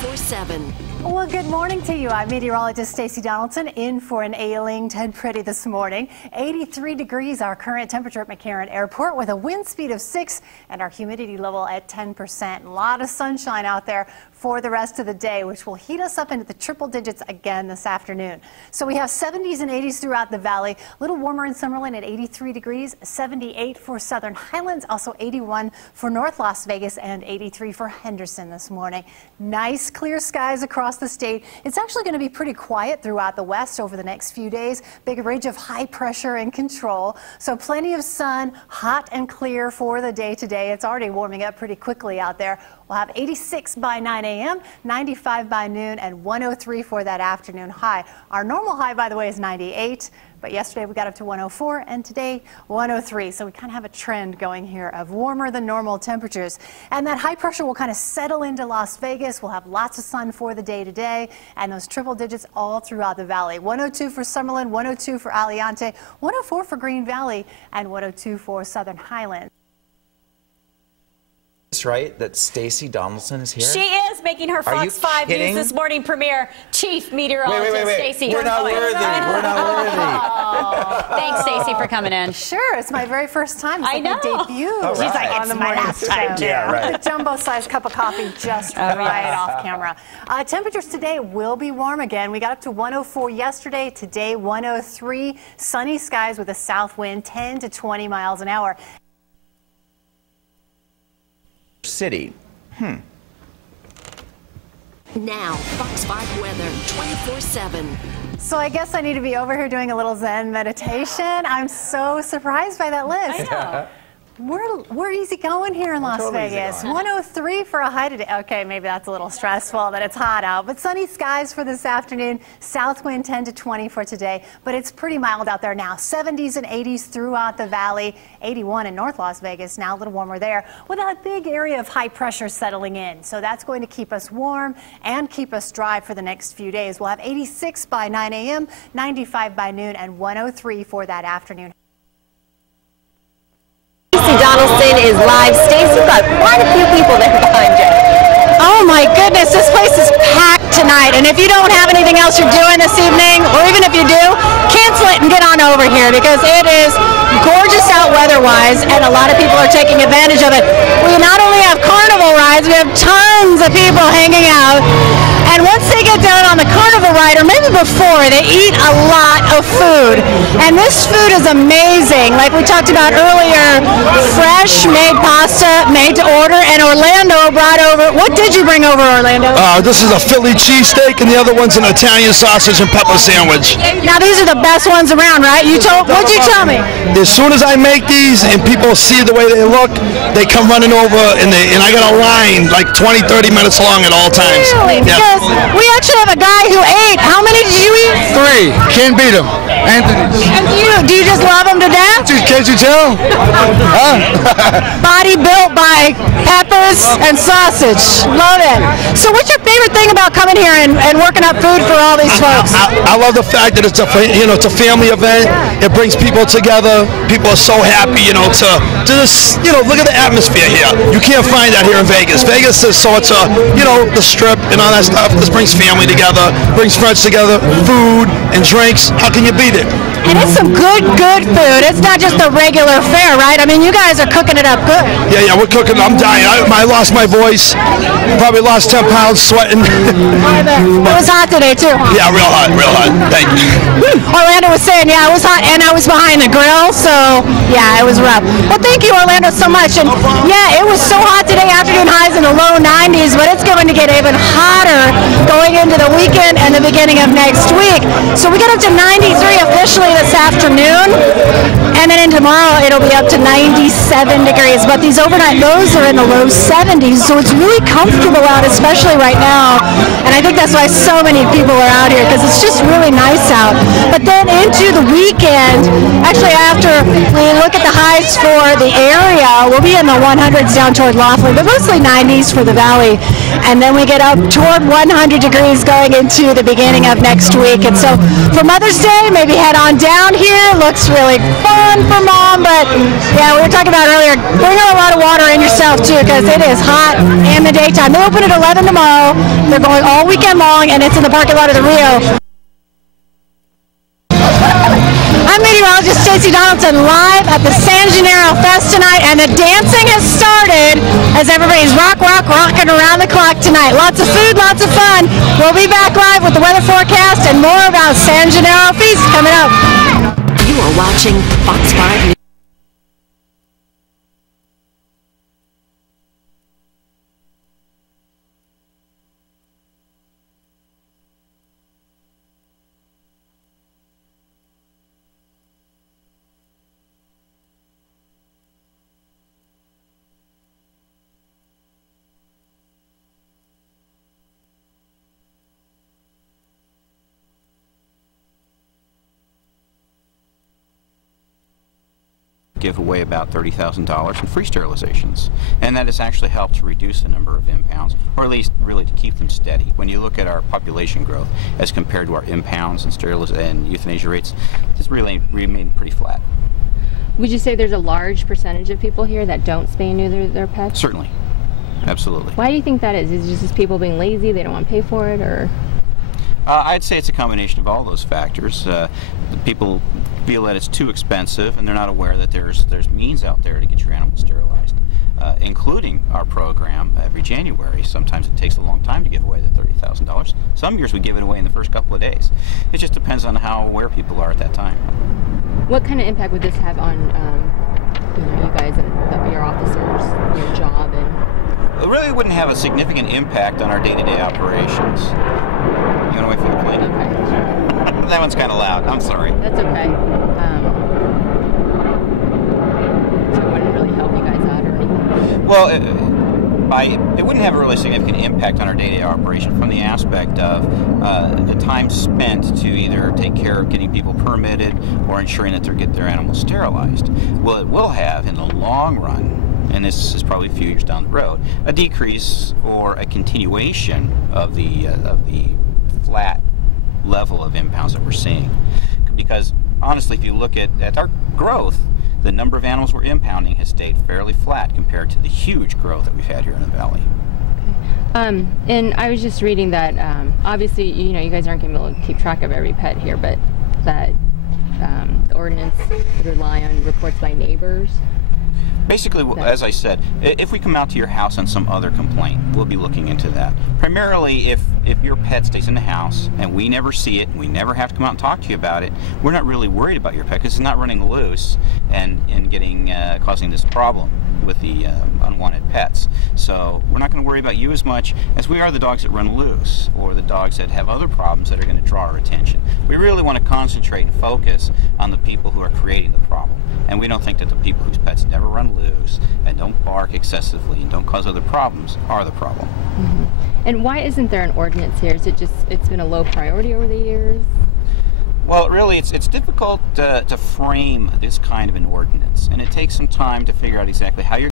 24/7. Well, good morning to you. I'm meteorologist Stacey Donaldson in for an ailing Ted Pretty this morning. 83 degrees our current temperature at McCarran Airport with a wind speed of 6 and our humidity level at 10%. A lot of sunshine out there for the rest of the day, which will heat us up into the triple digits again this afternoon. So we have 70s and 80s throughout the valley. A little warmer in Summerlin at 83 degrees, 78 for Southern Highlands, also 81 for North Las Vegas and 83 for Henderson this morning. Nice clear skies across the state. It's actually going to be pretty quiet throughout the west over the next few days. Big ridge of high pressure in control. So plenty of sun, hot and clear for the day today. It's already warming up pretty quickly out there. We'll have 86 by 9 a.m., 95 by noon, and 103 for that afternoon high. Our normal high, by the way, is 98, but yesterday we got up to 104, and today 103. So we kind of have a trend going here of warmer than normal temperatures. And that high pressure will kind of settle into Las Vegas. We'll have lots of sun for the day today, and those triple digits all throughout the valley. 102 for Summerlin, 102 for Aliante, 104 for Green Valley, and 102 for Southern Highlands. It's right that Stacey Donaldson is here? She is making her Fox 5 News This Morning premiere. Chief Meteorologist Stacey. We're not worthy. We're not worthy. Thanks, Stacey, for coming in. Sure, it's my very first time. It's I know. My debut. Right. She's like, it's my last time. Yeah, right. The jumbo-sized cup of coffee just right off camera. Temperatures today will be warm again. We got up to 104 yesterday. Today, 103. Sunny skies with a south wind 10 to 20 miles an hour. City. Now, Fox 5 weather 24/7. So I guess I need to be over here doing a little Zen meditation. I'm so surprised by that list. I know. We're easy going here in Las Vegas. 103 for a high today. Okay, maybe that's a little stressful that it's hot out, but sunny skies for this afternoon. South wind 10 to 20 for today, but it's pretty mild out there now. 70s and 80s throughout the valley. 81 in North Las Vegas, now a little warmer there, with a big area of high pressure settling in. So that's going to keep us warm and keep us dry for the next few days. We'll have 86 by 9 a.m., 95 by noon, and 103 for that afternoon. Stacey Donaldson is live. Stacey, you've got quite a few people there behind you. Oh my goodness, this place is packed tonight, and if you don't have anything else you're doing this evening, or even if you do, cancel it and get on over here because it is gorgeous out weather-wise, and a lot of people are taking advantage of it. We not only have carnival rides, we have tons of people hanging out, and once they get down on the carnival ride, or maybe before, they eat a lot of food, and this food is amazing. Like we talked about earlier, fresh made pasta made to order, and Orlando brought over, what did you bring over, Orlando? This is a Philly cheesesteak, and the other one's an Italian sausage and pepper sandwich. Now these are the best ones around, right? What'd you tell me? As soon as I make these and people see the way they look, they come running over, and I got a line like 20, 30 minutes long at all times. Really? Yeah. Because we actually have a guy who ate. How many did you eat? 3. Can't beat him. Anthony. And do you just love him to death? Can't you tell? Body built by peppers and sausage. Love it. So what's your favorite thing about coming here and working up food for all these folks? I love the fact that it's a family event. Yeah. It brings people together. People are so happy, to just, look at the atmosphere here. You can't find that here in Vegas. Vegas is sort of, the strip and all that stuff. This brings family together, brings friends together, food and drinks. How can you beat it? And it's some good food. It's not just the regular fare, right? I mean, you guys are cooking it up good. Yeah, we're cooking. I'm dying. I lost my voice. Probably lost 10 pounds sweating. It was hot today, too. Yeah, real hot. Thank you. Orlando was saying, yeah, it was hot, and I was behind the grill, so, yeah, it was rough. Well, thank you, Orlando, so much. And, yeah, it was so hot today, afternoon highs in the low 90s, but it's going to get even hotter going into the weekend and the beginning of next week. So we got up to 93 officially this afternoon, and then in tomorrow it'll be up to 97 degrees, but these overnight lows are in the low 70s, so it's really comfortable out, especially right now, and I think that's why so many people are out here, because it's just really nice out. But then into the weekend, actually after we look at the highs for the area, we'll be in the 100s down toward Laughlin, but mostly 90s for the valley, and then we get up toward 100 degrees going into the beginning of next week. And so for Mother's Day, maybe head on down here. Looks really fun. fun for mom, but yeah, we were talking about earlier, bring a lot of water in yourself too, because it is hot in the daytime. They open at 11 tomorrow. They're going all weekend long, and it's in the parking lot of the Rio. I'm meteorologist Stacey Donaldson, live at the San Gennaro Fest tonight, and the dancing has started as everybody's rocking around the clock tonight. Lots of food, lots of fun. We'll be back live with the weather forecast and more about San Gennaro Feast coming up. You are watching Fox 5 News. Give away about $30,000 in free sterilizations, and that has actually helped to reduce the number of impounds, or at least really to keep them steady. When you look at our population growth as compared to our impounds and euthanasia rates, it's really remained pretty flat. Would you say there's a large percentage of people here that don't spay and neuter their pets? Certainly, absolutely. Why do you think that is? Is it just people being lazy, they don't want to pay for it, or? I'd say it's a combination of all those factors. People feel that it's too expensive, and they're not aware that there's means out there to get your animals sterilized, including our program every January. Sometimes it takes a long time to give away the $30,000. Some years we give it away in the first couple of days. It just depends on how aware people are at that time. What kind of impact would this have on you guys and your officers, your job? It really wouldn't have a significant impact on our day-to-day operations. You want to wait for the plane? Okay. That one's kind of loud. I'm sorry. That's okay. So it wouldn't really help you guys out or anything? Well, it wouldn't have a really significant impact on our day-to-day operation from the aspect of the time spent to either take care of getting people permitted or ensuring that they get their animals sterilized. Well, it will have, in the long run, and this is probably a few years down the road, a decrease or a continuation of the flat level of impounds that we're seeing. Because honestly, if you look at our growth, the number of animals we're impounding has stayed fairly flat compared to the huge growth that we've had here in the valley. Okay. And I was just reading that obviously, you guys aren't going to be able to keep track of every pet here, but that the ordinance would rely on reports by neighbors. Basically, as I said, if we come out to your house on some other complaint, we'll be looking into that. Primarily, if your pet stays in the house and we never see it, and we never have to come out and talk to you about it, we're not really worried about your pet because it's not running loose and causing this problem with the unwanted pets. So we're not going to worry about you as much as we are the dogs that run loose or the dogs that have other problems that are going to draw our attention. We really want to concentrate and focus on the people who are creating the problem. And we don't think that the people whose pets never run loose and don't bark excessively and don't cause other problems are the problem. Mm-hmm. And why isn't there an ordinance here? Is it just it's been a low priority over the years? Well, really, it's difficult to frame this kind of an ordinance, and it takes some time to figure out exactly how you're